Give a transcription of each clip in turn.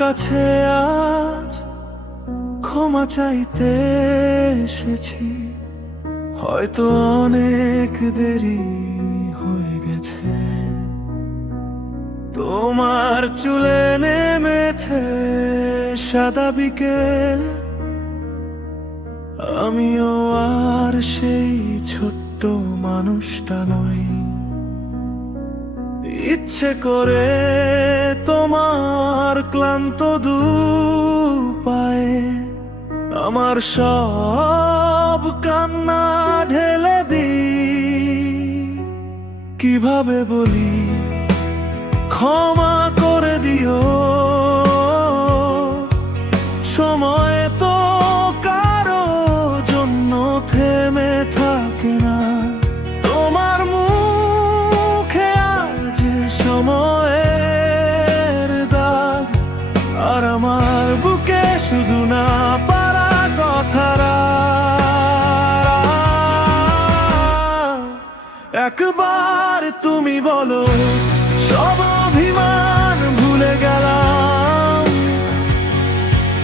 কাছে আজ ক্ষমা চাইতে এসেছি। হয়তো অনেক দেরি হয়ে গেছে, তোমার চুলে নেমেছে সাদা বিকেল। আমিও আর সেই ছোট্ট মানুষটা নই, ইচ্ছে করে তোমার ক্লান্ত দু পায়ে আমার সব কান্না ঢেলে দিই। কিভাবে বলি ক্ষমা করে দিও, সময় তো কারো জন্য থেমে থাকে না। তোমার মুখে আজ সময়ের দাগ, আর আমার বুকে শুধু না পারা কথারা। একবার তুমি বলো সব অভিমান ভুলে গেলাম,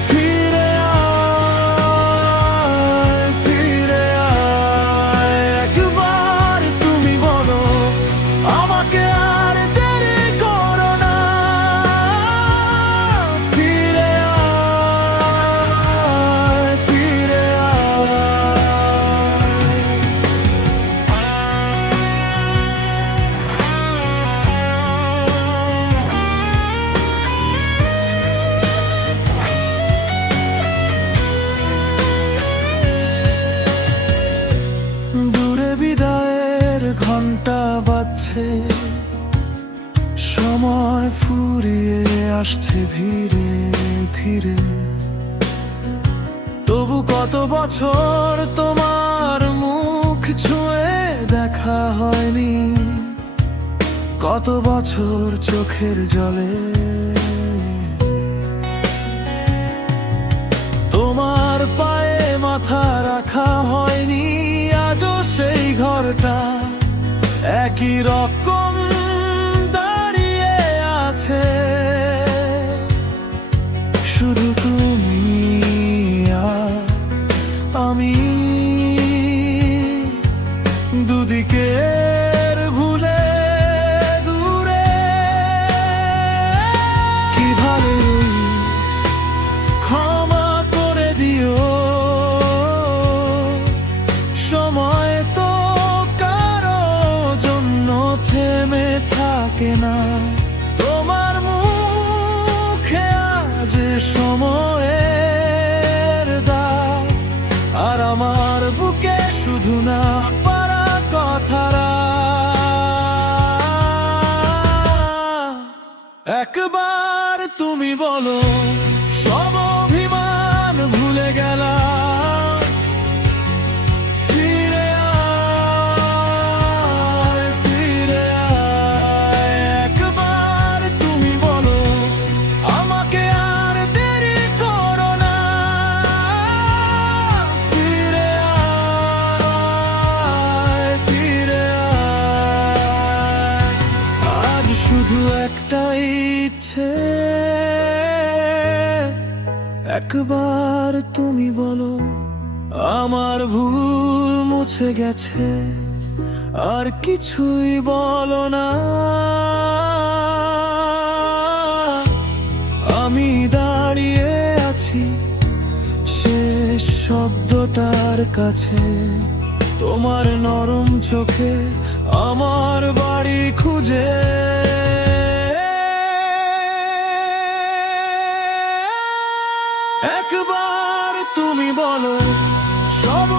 ফিরে আয়, ফিরে আয়। একবার তুমি বলো আমাকে আর দেরি করো না, ফিরে আয়, ফিরে আয়। দূরে বিদায়ের ঘন্টা বাজছে, সময় ফুরিয়ে আসছে ধীরে ধীরে। তবু কত বছর তোমার মুখ ছুঁয়ে দেখা হয়নি, কত বছর চোখের জলে তোমার পায়ে মাথা রাখা হয়নি। আজও সেই ঘরটা একই রকম দাঁড়িয়ে আছে, শুধু তুমি আর আমি, দুদিকের ভুলে দূরে। কিভাবে ক্ষমা করে দিও, সময় তো কারো জন্য থেমে থাকে না। তোমার মুখে আজ সময়ের দাগ, আর আমার বুকে শুধু না পারা কথারা। একবার তুমি বলো সব অভিমান ভুলে গেলাম, ফিরে আয়, ফিরে আয়। একবার তুমি বলো আমাকে আর দেরি করো না, ফিরে আয়, ফিরে আয়। আজ শুধু একটাই ইচ্ছে, একবার তুমি বলো আমার ভুল মুছে গেছে, আর কিছুই বলো না। আমি দাঁড়িয়ে আছি শেষ শব্দটার কাছে, তোমার নরম চোখে আমার বাড়ি খুঁজে। একবার তুমি বলো সব